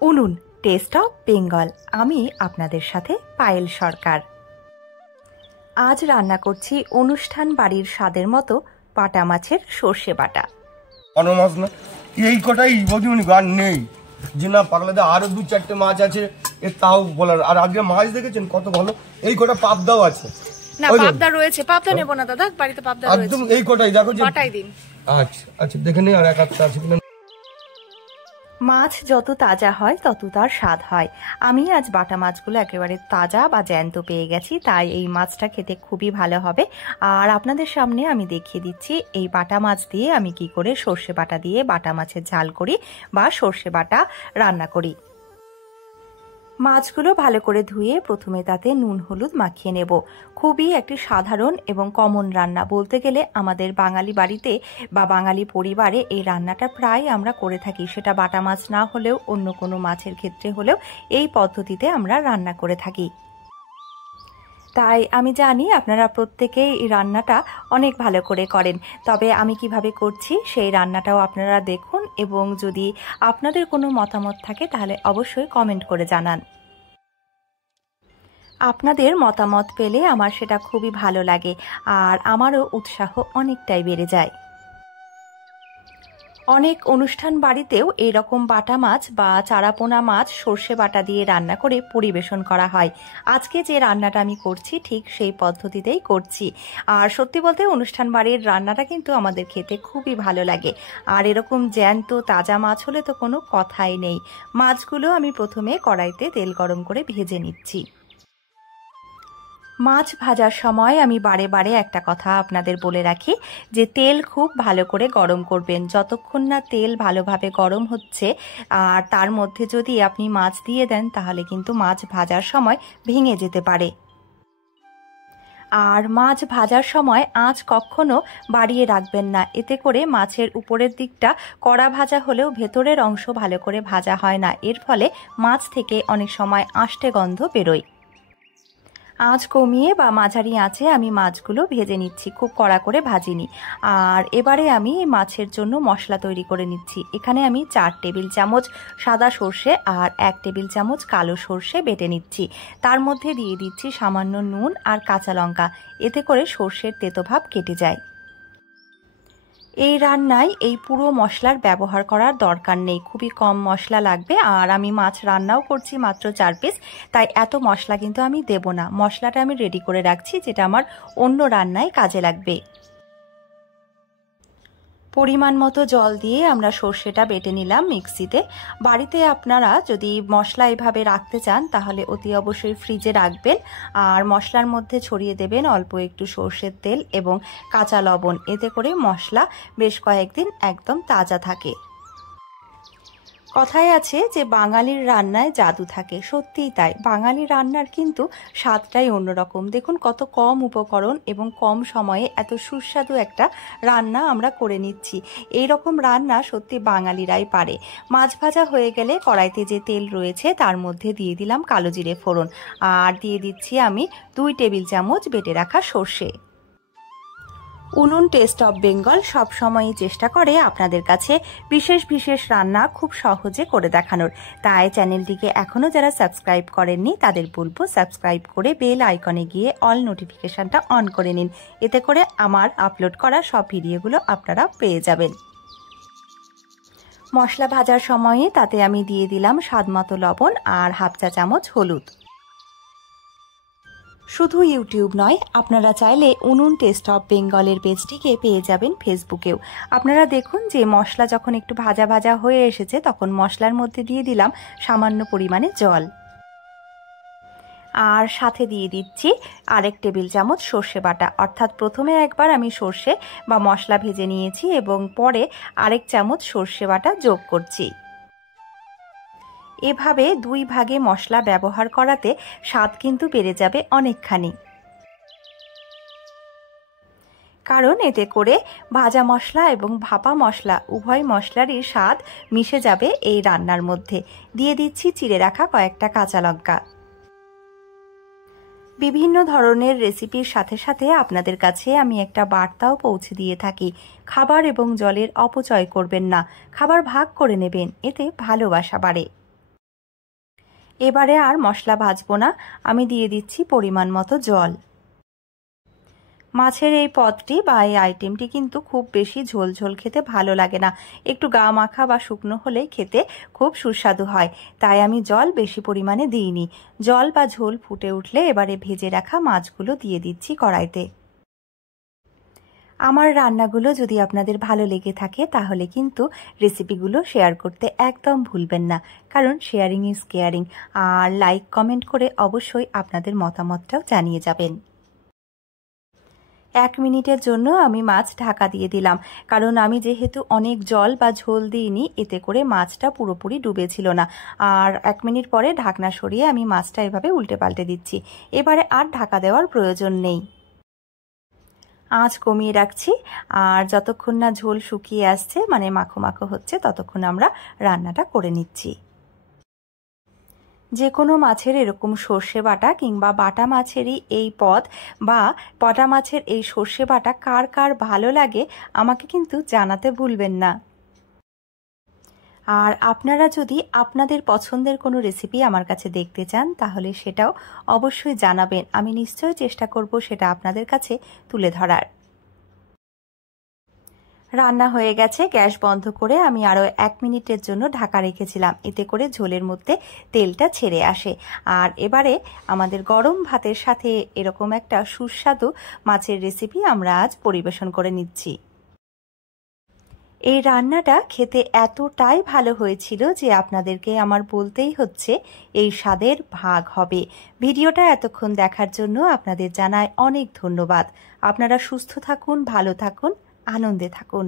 উনুন test of Bengal. আমি আপনাদের সাথে পায়েল সরকার। আজ রান্না করছি অনুষ্ঠান বাড়ির স্বাদের মতো বাটা মাছের সর্ষে বাটা। মাছ না এই কটাই বদিমনি গান নেই যে না পাগলাদা আরো 2-4টে মাছ আছে এ তাও বলার। আর আগে মাছ দেখেছেন কত ভালো, এই কটা পাবদাও আছে। না পাবদা রয়েছে, পাবদা নেব না দাদা, বাড়িতে পাবদা রয়েছে। একদম এই কটাই দেখো যে বাটাই দিন। আচ্ছা আচ্ছা দেখে নিই আর এক আধটা আছে কিনা। মাছ যত তাজা হয় তত তার স্বাদ হয়। আমি আজ বাটা মাছগুলো একেবারে তাজা বা জ্যান্ত পেয়ে গেছি, তাই এই মাছটা খেতে খুবই ভালো হবে। আর আপনাদের সামনে আমি দেখিয়ে দিচ্ছি এই বাটা মাছ দিয়ে আমি কি করে সর্ষে বাটা দিয়ে বাটা মাছের ঝাল করি বা সর্ষে বাটা রান্না করি। মাছগুলো ভালো করে ধুয়ে প্রথমে তাতে নুন হলুদ মাখিয়ে নেব। খুবই একটি সাধারণ এবং কমন রান্না বলতে গেলে আমাদের বাঙালি বাড়িতে বা বাঙালি পরিবারে এই রান্নাটা প্রায় আমরা করে থাকি। সেটা বাটা মাছ না হলেও অন্য কোনো মাছের ক্ষেত্রে হলেও এই পদ্ধতিতে আমরা রান্না করে থাকি। তাই আমি জানি আপনারা প্রত্যেকেই এই রান্নাটা অনেক ভালো করে করেন, তবে আমি কিভাবে করছি সেই রান্নাটাও আপনারা দেখুন এবং যদি আপনাদের কোনো মতামত থাকে তাহলে অবশ্যই কমেন্ট করে জানান। আপনাদের মতামত পেলে আমার সেটা খুবই ভালো লাগে আর আমারও উৎসাহ অনেকটাই বেড়ে যায়। অনেক অনুষ্ঠান বাড়িতেও এরকম বাটা মাছ বা চারাপোনা মাছ সর্ষে বাটা দিয়ে রান্না করে পরিবেশন করা হয়। আজকে যে রান্নাটা আমি করছি ঠিক সেই পদ্ধতিতেই করছি। আর সত্যি বলতে অনুষ্ঠান বাড়ির রান্নাটা কিন্তু আমাদের খেতে খুবই ভালো লাগে। আর এরকম জ্যান্ত তাজা মাছ হলে তো কোনো কথাই নেই। মাছগুলো আমি প্রথমে কড়াইতে তেল গরম করে ভেজে নিচ্ছি। মাছ ভাজার সময় আমি বারে বারে একটা কথা আপনাদের বলে রাখি যে তেল খুব ভালো করে গরম করবেন। যতক্ষণ না তেল ভালোভাবে গরম হচ্ছে আর তার মধ্যে যদি আপনি মাছ দিয়ে দেন তাহলে কিন্তু মাছ ভাজার সময় ভেঙে যেতে পারে। আর মাছ ভাজার সময় আঁচ কখনো বাড়িয়ে রাখবেন না, এতে করে মাছের উপরের দিকটা কড়া ভাজা হলেও ভেতরের অংশ ভালো করে ভাজা হয় না। এর ফলে মাছ থেকে অনেক সময় আষ্টে গন্ধ বেরোয়। আঁচ কমিয়ে বা মাঝারি আঁচে আমি মাছগুলো ভেজে নিচ্ছি, খুব কড়া করে ভাজিনি। আর এবারে আমি মাছের জন্য মশলা তৈরি করে নিচ্ছি। এখানে আমি 4 টেবিল চামচ সাদা সর্ষে আর 1 টেবিল চামচ কালো সর্ষে বেটে নিচ্ছি। তার মধ্যে দিয়ে দিচ্ছি সামান্য নুন আর কাঁচা লঙ্কা, এতে করে সর্ষের তেতোভাব কেটে যায়। এই রান্নায় এই পুরো মশলার ব্যবহার করার দরকার নেই, খুবই কম মশলা লাগবে। আর আমি মাছ রান্নাও করছি মাত্র 4 পিস, তাই এত মশলা কিন্তু আমি দেব না। মশলাটা আমি রেডি করে রাখছি যেটা আমার অন্য রান্নায় কাজে লাগবে। পরিমাণ মতো জল দিয়ে আমরা সর্ষেটা বেটে নিলাম মিক্সিতে। বাড়িতে আপনারা যদি মশলা এভাবে রাখতে চান তাহলে অতি অবশ্যই ফ্রিজে রাখবেন আর মশলার মধ্যে ছড়িয়ে দেবেন অল্প একটু সর্ষের তেল এবং কাঁচা লবণ, এতে করে মশলা বেশ কয়েকদিন একদম তাজা থাকে। কথায় আছে যে বাঙালির রান্নায় জাদু থাকে, সত্যিই তাই। বাঙালি রান্নার কিন্তু স্বাদটাই অন্যরকম। দেখুন কত কম উপকরণ এবং কম সময়ে এত সুস্বাদু একটা রান্না আমরা করে নিচ্ছি। এই রকম রান্না সত্যি বাঙালিরাই পারে। মাছ ভাজা হয়ে গেলে কড়াইতে যে তেল রয়েছে তার মধ্যে দিয়ে দিলাম কালো জিরে ফোড়ন আর দিয়ে দিচ্ছি আমি 2 টেবিল চামচ বেটে রাখা সর্ষে। উনুন টেস্ট অফ বেঙ্গল সবসময়ই চেষ্টা করে আপনাদের কাছে বিশেষ বিশেষ রান্না খুব সহজে করে দেখানোর। তাই চ্যানেলটিকে এখনও যারা সাবস্ক্রাইব করেননি তাদের বলবো সাবস্ক্রাইব করে বেল আইকনে গিয়ে অল নোটিফিকেশনটা অন করে নিন, এতে করে আমার আপলোড করা সব ভিডিওগুলো আপনারা পেয়ে যাবেন। মশলা ভাজার সময়ে তাতে আমি দিয়ে দিলাম স্বাদমতো লবণ আর হাফ চা চামচ হলুদ। শুধু ইউটিউব নয়, আপনারা চাইলে উনুন টেস্ট অফ বেঙ্গলের পেজটিকে পেয়ে যাবেন ফেসবুকেও। আপনারা দেখুন যে মশলা যখন একটু ভাজা ভাজা হয়ে এসেছে তখন মশলার মধ্যে দিয়ে দিলাম সামান্য পরিমাণে জল আর সাথে দিয়ে দিচ্ছি 1 টেবিল চামচ সর্ষে বাটা। অর্থাৎ প্রথমে একবার আমি সর্ষে বা মশলা ভেজে নিয়েছি এবং পরে 1 চামচ সর্ষে বাটা যোগ করছি। এভাবে 2 ভাগে মশলা ব্যবহার করাতে স্বাদ কিন্তু বেড়ে যাবে অনেকখানি, কারণ এতে করে ভাজা মশলা এবং ভাপা মশলা উভয় মশলারই স্বাদ মিশে যাবে এই রান্নার মধ্যে। দিয়ে দিচ্ছি চিড়ে রাখা কয়েকটা কাঁচা লঙ্কা। বিভিন্ন ধরনের রেসিপির সাথে সাথে আপনাদের কাছে আমি একটা বার্তাও পৌঁছে দিয়ে থাকি, খাবার এবং জলের অপচয় করবেন না, খাবার ভাগ করে নেবেন, এতে ভালোবাসা বাড়ে। এবারে আর মশলা ভাজবো না, আমি দিয়ে দিচ্ছি পরিমাণ মতো জল। মাছের এই পদটি বা এই আইটেমটি কিন্তু খুব বেশি ঝোল ঝোল খেতে ভালো লাগে না, একটু গা মাখা বা শুকনো হলেই খেতে খুব সুস্বাদু হয়, তাই আমি জল বেশি পরিমাণে দিইনি। জল বা ঝোল ফুটে উঠলে এবারে ভেজে রাখা মাছগুলো দিয়ে দিচ্ছি কড়াইতে। আমার রান্নাগুলো যদি আপনাদের ভালো লেগে থাকে তাহলে কিন্তু রেসিপিগুলো শেয়ার করতে একদম ভুলবেন না, কারণ শেয়ারিং ইজ কেয়ারিং। আর লাইক কমেন্ট করে অবশ্যই আপনাদের মতামতটাও জানিয়ে যাবেন। 1 মিনিটের জন্য আমি মাছ ঢাকা দিয়ে দিলাম, কারণ আমি যেহেতু অনেক জল বা ঝোল দিইনি, এতে করে মাছটা পুরোপুরি ডুবেছিল না। আর 1 মিনিট পরে ঢাকনা সরিয়ে আমি মাছটা এভাবে উল্টে পাল্টে দিচ্ছি। এবারে আর ঢাকা দেওয়ার প্রয়োজন নেই, আঁচ কমিয়ে রাখছি। আর যতক্ষণ না ঝোল শুকিয়ে আসছে, মানে মাখো মাখো হচ্ছে, ততক্ষণ আমরা রান্নাটা করে নিচ্ছি। যে কোনো মাছের এরকম সর্ষে বাটা কিংবা বাটা মাছেরই এই পদ বা বাটা মাছের এই সর্ষে বাটা কার কার ভালো লাগে আমাকে কিন্তু জানাতে ভুলবেন না। আর আপনারা যদি আপনাদের পছন্দের কোনো রেসিপি আমার কাছে দেখতে চান তাহলে সেটাও অবশ্যই জানাবেন, আমি নিশ্চয়ই চেষ্টা করব সেটা আপনাদের কাছে তুলে ধরার। রান্না হয়ে গেছে, গ্যাস বন্ধ করে আমি আরও 1 মিনিটের জন্য ঢাকা রেখেছিলাম, এতে করে ঝোলের মধ্যে তেলটা ছেড়ে আসে। আর এবারে আমাদের গরম ভাতের সাথে এরকম একটা সুস্বাদু মাছের রেসিপি আমরা আজ পরিবেশন করে নিচ্ছি। এই রান্নাটা খেতে এতটাই ভালো হয়েছিল যে আপনাদেরকে আমার বলতেই হচ্ছে এই স্বাদের ভাগ হবে। ভিডিওটা এতক্ষণ দেখার জন্য আপনাদের জানাই অনেক ধন্যবাদ। আপনারা সুস্থ থাকুন, ভালো থাকুন, আনন্দে থাকুন।